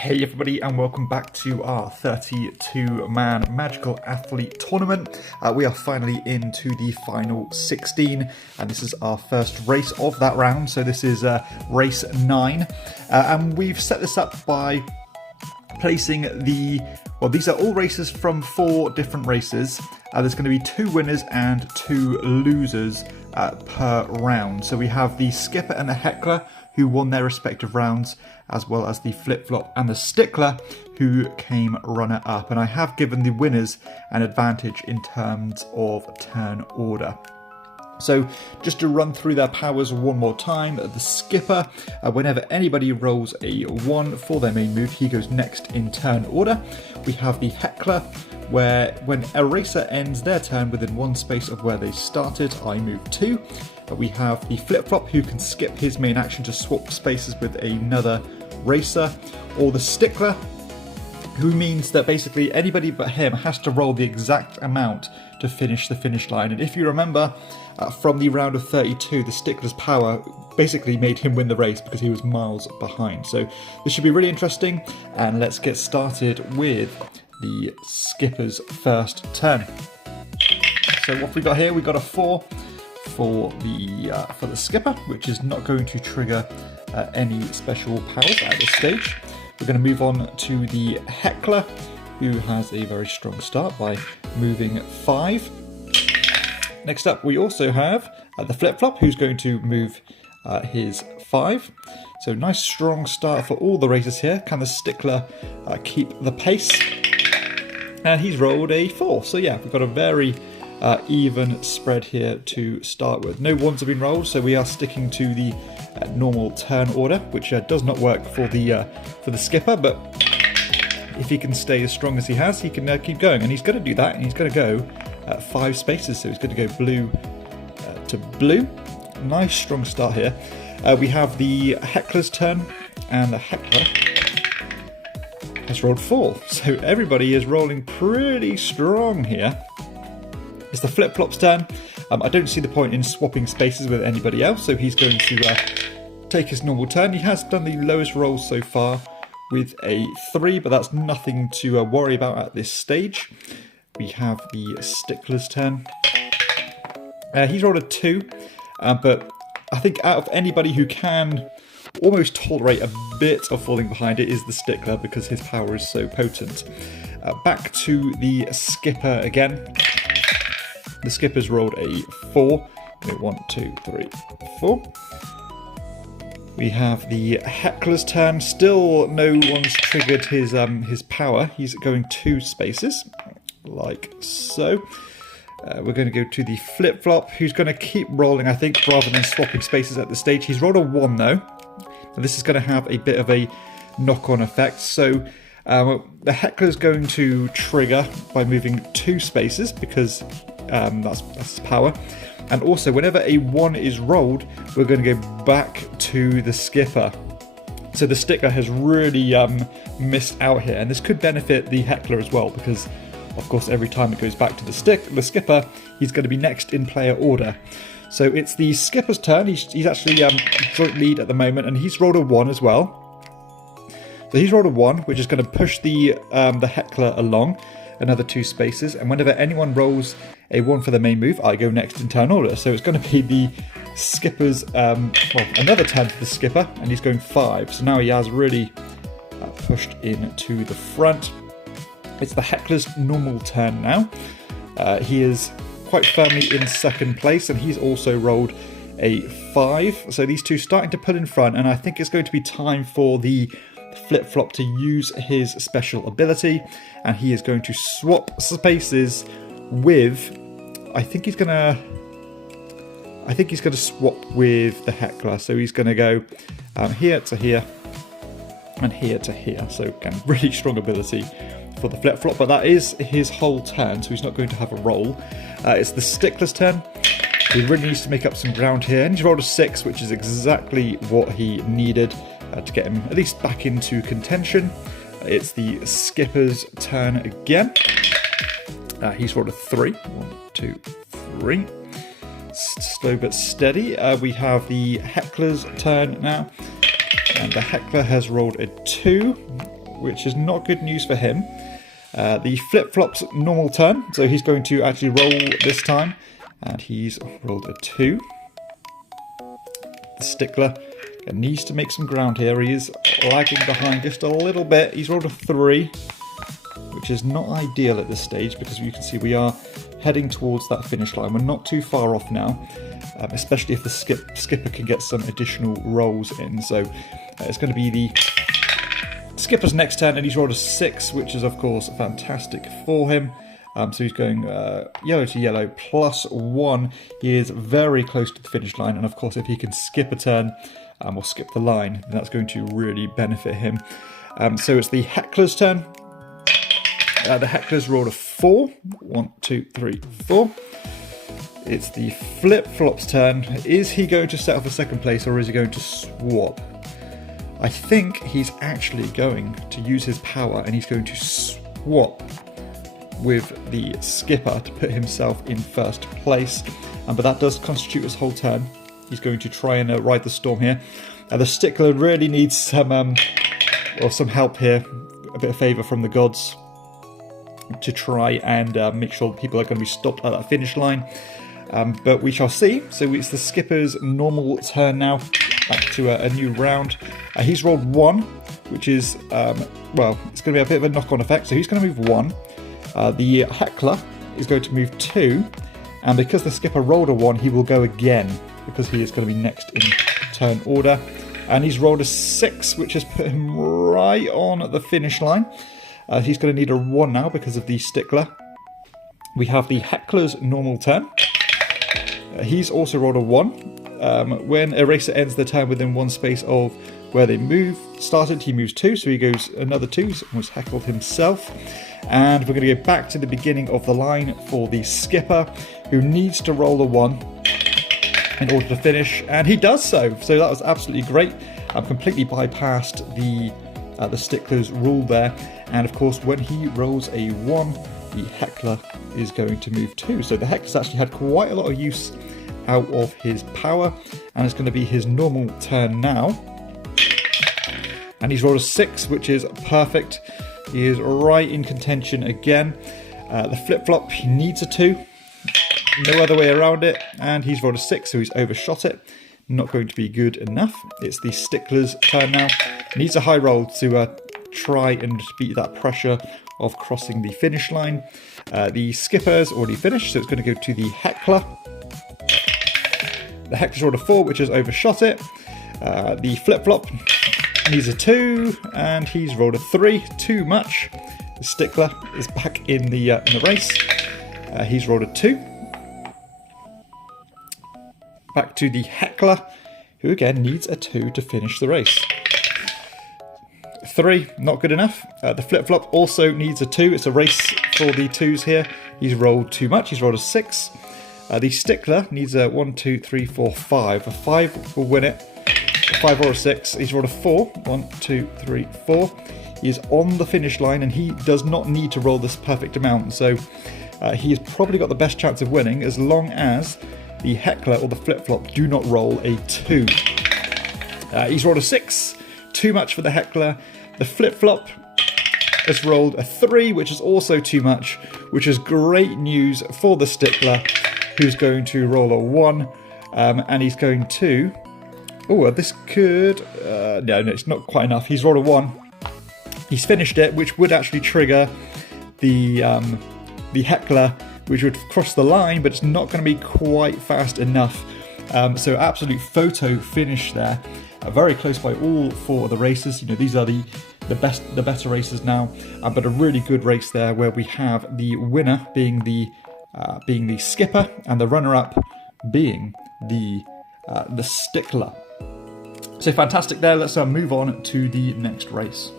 Hey everybody, and welcome back to our 32-man Magical Athlete Tournament. We are finally into the final 16, and this is our first race of that round, so this is race 9. And we've set this up by placing these are all races from 4 different races. There's going to be 2 winners and 2 losers per round. So we have the Skipper and the Heckler, who won their respective rounds, as well as the Flip-Flop and the Stickler, who came runner-up. And I have given the winners an advantage in terms of turn order. So just to run through their powers one more time, the Skipper, whenever anybody rolls a 1 for their main move, he goes next in turn order. We have the Heckler, where when a racer ends their turn within 1 space of where they started, I move 2. We have the Flip-Flop, who can skip his main action to swap spaces with another racer, or the Stickler, who means that basically anybody but him has to roll the exact amount to finish the finish line. And if you remember from the round of 32, the Stickler's power basically made him win the race because he was miles behind. So this should be really interesting, and let's get started with the Skipper's first turn. So what we got here, we got a 4 for the Skipper, which is not going to trigger any special powers at this stage. We're going to move on to the Heckler, who has a very strong start by moving 5. Next up, we also have the Flip-Flop, who's going to move his 5. So nice strong start for all the racers here. Can the Stickler keep the pace? And he's rolled a 4. So yeah, we've got a very even spread here to start with. No 1s have been rolled, so we are sticking to the normal turn order, which does not work for the Skipper, but if he can stay as strong as he has, he can keep going, and he's going to do that, and he's going to go 5 spaces, so he's going to go blue to blue. Nice strong start here. We have the Heckler's turn, and the Heckler has rolled 4, so everybody is rolling pretty strong here. It's the Flip-Flop's turn. I don't see the point in swapping spaces with anybody else, so he's going to take his normal turn. He has done the lowest roll so far with a 3, but that's nothing to worry about at this stage. We have the Stickler's turn. He's rolled a 2, but I think out of anybody who can almost tolerate a bit of falling behind, it is the Stickler because his power is so potent. Back to the Skipper again. The Skipper's rolled a 4. 1, 2, 3, 4. We have the Heckler's turn. Still no one's triggered his power. He's going 2 spaces, like so. We're going to go to the Flip-Flop, who's going to keep rolling, I think, rather than swapping spaces at this stage. He's rolled a 1 though. And this is going to have a bit of a knock-on effect. So the Heckler's going to trigger by moving 2 spaces because that's his power. And also, whenever a 1 is rolled, we're going to go back to the Skipper. So the Stickler has really missed out here, and this could benefit the Heckler as well, because of course every time it goes back to the Skipper, he's going to be next in player order. So it's the Skipper's turn. He's actually joint lead at the moment, and he's rolled a 1 as well. So he's rolled a 1, which is going to push the Heckler along another 2 spaces, and whenever anyone rolls a 1 for the main move, I go next in turn order. So it's going to be the Skipper's, another turn for the Skipper, and he's going 5. So now he has really pushed into the front. It's the Heckler's normal turn now. He is quite firmly in second place, and he's also rolled a 5. So these two starting to pull in front, and I think it's going to be time for the Flip-Flop to use his special ability, and he is going to swap spaces with, I think he's going to swap with the Heckler. So he's going to go here to here and here to here. So again, really strong ability for the Flip-Flop, but that is his whole turn, so he's not going to have a roll. It's the Stickler's turn. He really needs to make up some ground here, and he's rolled a 6, which is exactly what he needed to get him at least back into contention. It's the Skipper's turn again. He's rolled a 3. 1, 2, 3. Slow but steady. We have the Heckler's turn now, and the Heckler has rolled a 2. which is not good news for him. The flip-flop's normal turn, so he's going to actually roll this time, and he's rolled a 2. The stickler needs to make some ground here. He is lagging behind just a little bit. He's rolled a 3, which is not ideal at this stage because you can see we are heading towards that finish line. We're not too far off now, especially if the skipper can get some additional rolls in. So it's going to be the skipper's next turn, and he's rolled a 6, which is of course fantastic for him. So he's going yellow to yellow +1. He is very close to the finish line, and of course if he can skip a turn or skip the line, then that's going to really benefit him. So it's the heckler's turn. The heckler's rolled a 4. 1, 2, 3, 4. It's the flip-flop's turn. Is he going to set off a second place, or is he going to swap? I think he's actually going to use his power, and he's going to swap with the skipper to put himself in first place. But that does constitute his whole turn. He's going to try and ride the storm here. The stickler really needs some help here, a bit of favour from the gods to try and make sure people are going to be stopped at that finish line. But we shall see. So it's the skipper's normal turn now, back to a new round. He's rolled 1, which is, well, it's going to be a bit of a knock-on effect. So he's going to move 1. The heckler is going to move 2. And because the skipper rolled a 1, he will go again, because he is going to be next in turn order. And he's rolled a 6, which has put him right on the finish line. He's going to need a 1 now because of the stickler. We have the heckler's normal turn. He's also rolled a 1. When a racer ends the turn within 1 space of where they started, he moves 2, so he goes another 2. He's almost heckled himself. And we're going to go back to the beginning of the line for the skipper, who needs to roll a 1 in order to finish, and he does so. So that was absolutely great. I've completely bypassed the stickler's rule there. And of course, when he rolls a 1, the heckler is going to move 2. So the heckler's actually had quite a lot of use out of his power, and it's going to be his normal turn now. And he's rolled a 6, which is perfect. He is right in contention again. The flip-flop, he needs a 2. No other way around it. And he's rolled a 6, so he's overshot it. Not going to be good enough. It's the stickler's turn now. Needs a high roll to try and beat that pressure of crossing the finish line. The skipper's already finished, so it's going to go to the heckler. The heckler's rolled a 4, which has overshot it. The flip-flop needs a 2, and he's rolled a 3, too much. The stickler is back in the race. He's rolled a 2. Back to the heckler, who again needs a 2 to finish the race. 3, not good enough. The flip-flop also needs a 2. It's a race for the 2s here. He's rolled too much. He's rolled a 6. The stickler needs a 1, 2, 3, 4, 5. A 5 will win it. A 5 or a 6. He's rolled a 4. 1, 2, 3, 4. He is on the finish line, and he does not need to roll this perfect amount. So he has probably got the best chance of winning as long as the heckler or the flip-flop do not roll a 2. He's rolled a 6. Too much for the heckler. The flip-flop has rolled a 3, which is also too much, which is great news for the stickler, who's going to roll a 1, and he's going to... Oh, this could... no, it's not quite enough. He's rolled a 1. He's finished it, which would actually trigger the heckler, which would cross the line, but it's not going to be quite fast enough. So absolute photo finish there. Very close by all 4 of the races. You know, these are the better races now, but a really good race there where we have the winner being the skipper and the runner-up being the stickler. So fantastic there. Let's move on to the next race.